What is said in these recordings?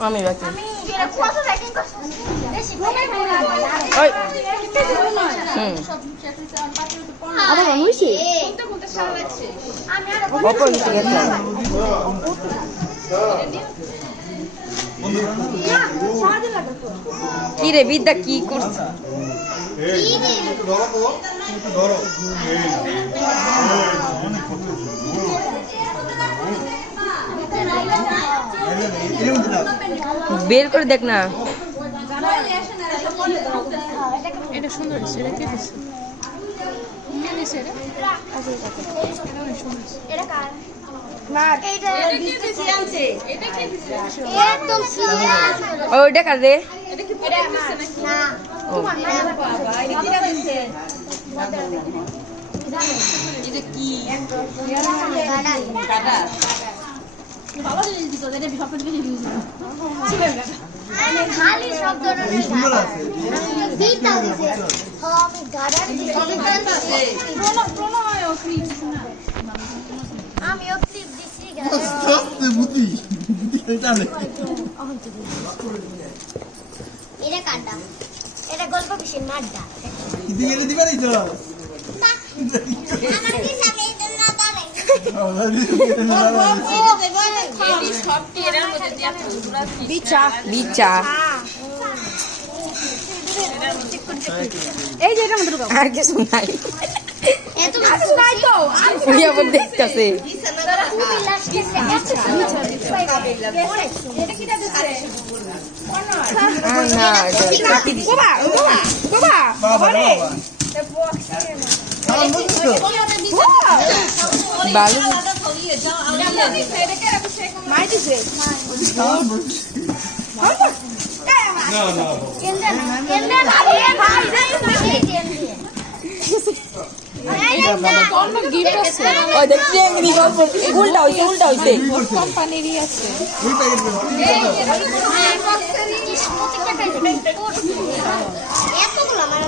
আমি বাকি কি রে বিদ্যা কি করছে বের করে দেখ না এটা সুন্দর এটা কে দিছে দিছে এটা কার না এটা কে দিছে আনছে এটা কে দিছে একদম সিরিয়াস ওইটা কার রে এটা কি পড়ে দিছে নাকি না তোমার না বাবা এটা কি দিছে এটা কি কাটা বাবা যদি দিত এটা সব কিছু ইউজ আমি খালি সব ধরনের সুন্দর আছে দিতা দিছে আমি গাড়ার দিছি প্রণয় ও ক্লিপ না আমি ও ক্লিপ দিছি গাড়ার বুদ্ধি এটা নে এটা কাটা এটা গল্প কিসের মাড্ডা দিকে দিবা নাই তো আমার কি সামনে এটা না দাঁড়াই বিচা বিচা এই যে এটা মধ্যে ঢুকাও আর কিছু নাই এত কিছু নাই তো তুই আবার দেখতেছে এটা কিটা দিছে না বাবা বাবা বাবা বালু মাই দিছে ওই দেখছি এমনি গল্প উল্টা হইছে কোম্পানিরই আছে এতগুলো আমার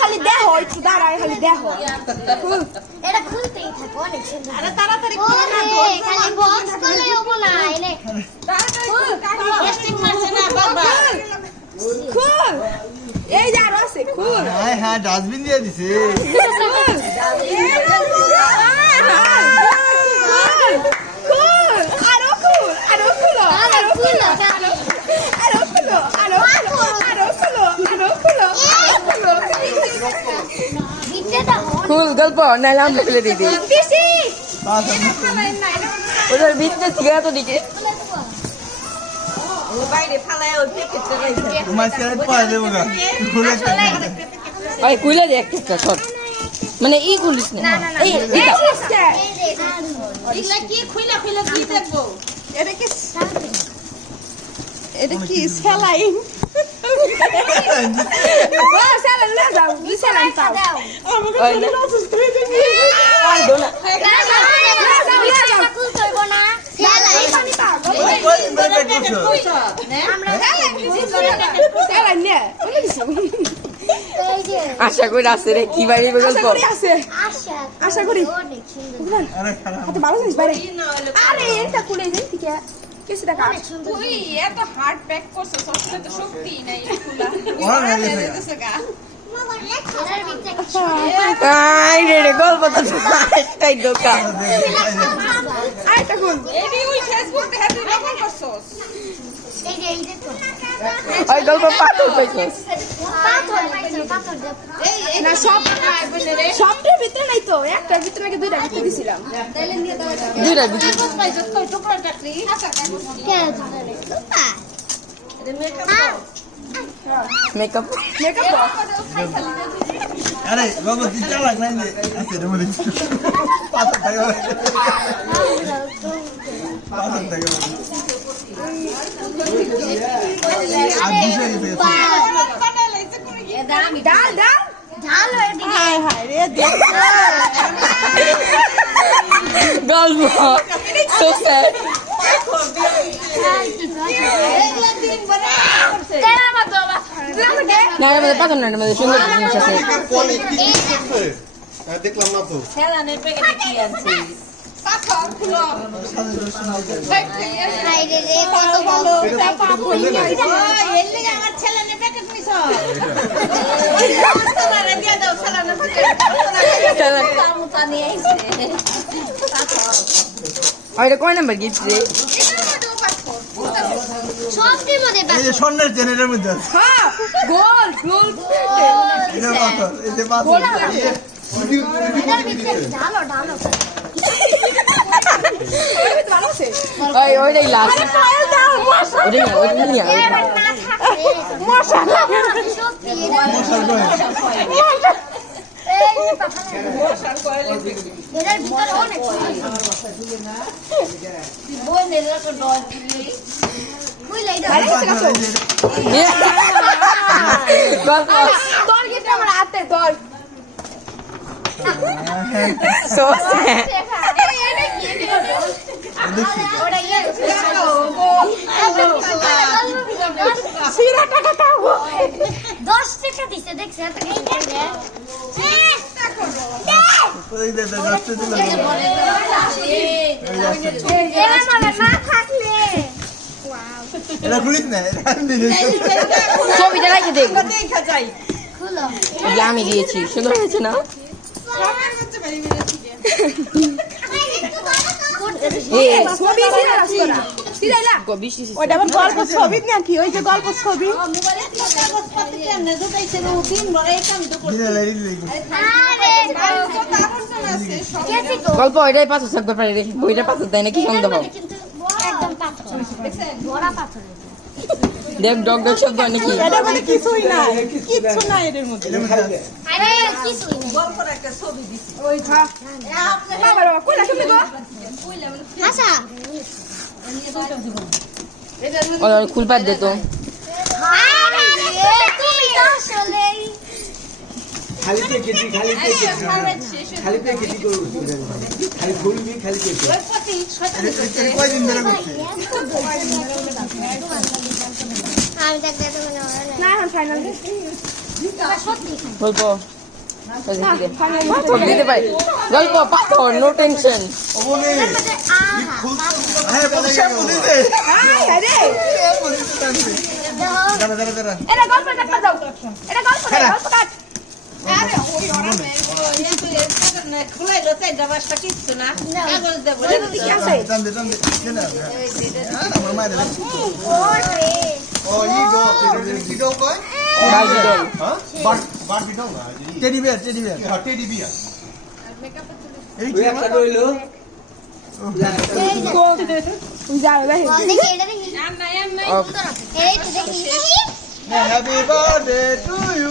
খালি দেখো একটু দাঁড়ায় খালি দেখো এটা খুলতেই থাকো অনেক সুন্দর আরে তাড়াতাড়ি খুলে না খালি বক্স করলে হবো না এনে টেস্টিং মারছে না বাবা খুল এই যা রসে খুল হ্যাঁ হ্যাঁ ডাস্টবিন দিয়ে দিছে খুল গল্প নাইলে আমরা ফেলে দিই ওদের ভিতরে ছিয়া তো দিকে ওই কুইলা দে একটা শট মানে ই খুলিস না এই এগুলা কি খুইলা খুইলা কি দেখবো এটা কি সেলাইন সেলাইন না যাও সেলাইন পাও ওই না আর দোনা আশা করি আছে রে কি বাইরে গল্প আশা করি ভালো জিনিস বাইরে আরে এটা খুলে দেন ঠিক আছে কিছু টাকা তুই এত হার্ড প্যাক করছিস সবসময় তো শক্তি নাই এগুলা আই রে গল্প তো একটাই দোকান আইটা কোন এই ওই ফেসবুক দেখে তুই রেকর্ড করছস ওই গল্প পাথর পাইছস না সব সবটার ভিতরে নাই তো একটার ভিতরে নাকি দুইটা ভিতরে দিছিলাম দুইটা ভিতরে মেকআপ মেকআপ আরে বাবা তুই চালাক নাই রে আছে রে মরে পাতা থাকে পাতা থাকে আর দুশো গেছে ডাল ডাল ঝাল হয়ে হায় হায় রে দেখ গল্প সো স্যাড তেরা মত বাবা না এর মধ্যে পাথর না এর মধ্যে সুন্দর জিনিস আছে দেখলাম না তো পাথর খুলো হাইরে রে কত ভালো আমার ছেলে নে প্যাকেট নিছ তোরা দিয়ে দাও ছেলে নে প্যাকেট আমুতা নিয়ে আইছে ওইটা কয় নাম্বার গিফট রে সবটির মধ্যে এই যে স্বর্ণের জেনারেটর মধ্যে আছে হ্যাঁ গোল গোল এটা পাথর এই যে পাথর এটার ভিতরে ঢালো ঢালো ভালো আছে ওইটাই লাস্ট ওইটাই না ওইটা নিয়ে এবার না থাকে মশা সত্যি মশার করে এই পাখানে এটার ভিতরে অনেক বোনের লোক ডল বুঝলে এটা গল্প তোর গিফট আমার হাতে তোর সো স্যাড ওটা ইয়ে সিরা টাকা খাবো 10 টাকা দিছে দেখছ এই দেখে ওই দে দে দশটা দিলাম এরা মানে না থাকলে এটা খুলিস না এটা আমি দিয়েছি ছবিটা রেখে দেখ দেখা যাই খুলো এগুলো আমি দিয়েছি সুন্দর হয়েছে না এই ছবি সিরা রাস্তা সিরাইলা বেশি ওইটা আবার গল্প ছবি নাকি ওই যে গল্প ছবি দিনে লাইলি লাগি কেসি গো গল্প ওইটাই পাথর থাকবে পারে রে ওইটা পাথর দেয় না কি সন্দেহ কিন্তু একদম পাথর বড় পাথর দেখ ডগ ডগ শব্দ হয় নাকি এটার মধ্যে কিছুই নাই কিচ্ছু নাই এর মধ্যে এর মধ্যে আছে আরে কিছুই নেই ওই খা বাবা বাবা কই রাখবি গো আশা ওর খুলপাত দে তো আরে তুমি তো আসলেই খালি পে কেটি খালি পে কেটি করব খালি খুলবি খালি কেটি এটা কয়দিন ধরে করছিস আমি দেখতে তুমি না না এখন ফাইনাল সত্যি গল্প পাথর দিতে পারে গল্প পাথর নো টেনশন ওবনে আহা হ্যাঁ বলছে বুঝিতে আরে দাঁড়া দাঁড়া দাঁড়া এটা গল্প কাটতে দাও এটা গল্প গল্প কাট আরে ওই ওরা খুলাই লতে ডাবাসটা কিচ্ছু না কাগজ দেব এটা কি আছে টান দে না আমার মায়ের ওরে ও ই ডো কি ডো কয় বাজি দল হ্যাঁ বারবি ডো না টেডি বিয়ার হ্যাঁ টেডি বিয়ার এই কি একটা রইলো যাও ভাই দেখি এটা দেখি না না এই তো দেখি হ্যাপি বার্থডে টু ইউ